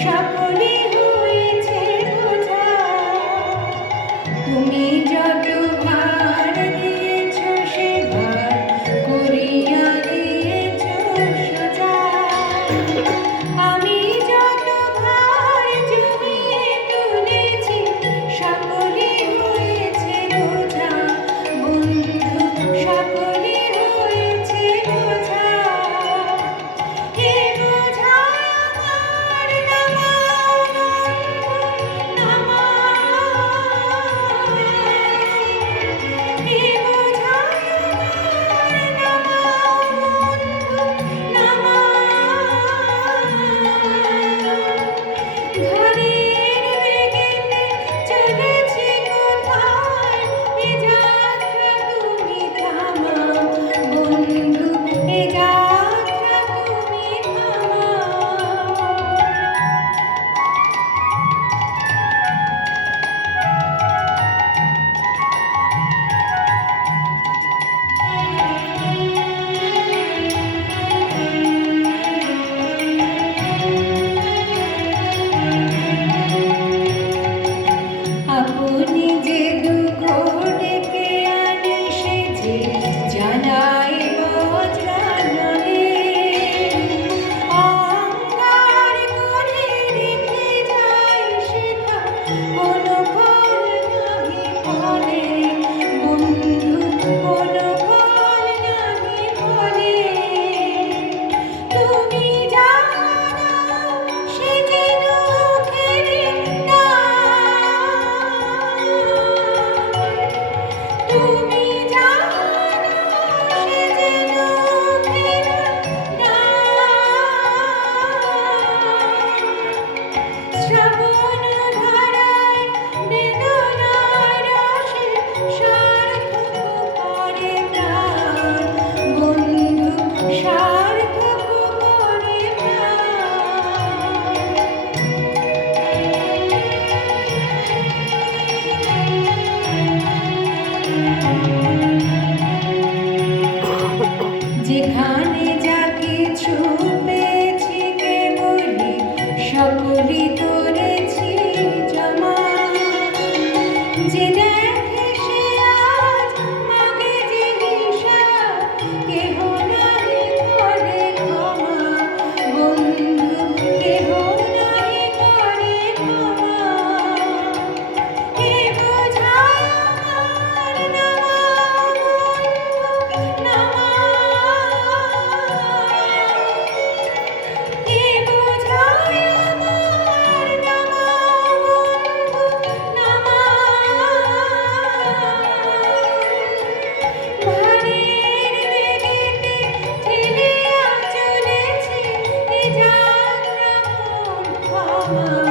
সকলে হয়েছে তুমি তুমি যেখানে যা কিছু পেয়েছি কেবলই সকলই করেছি love.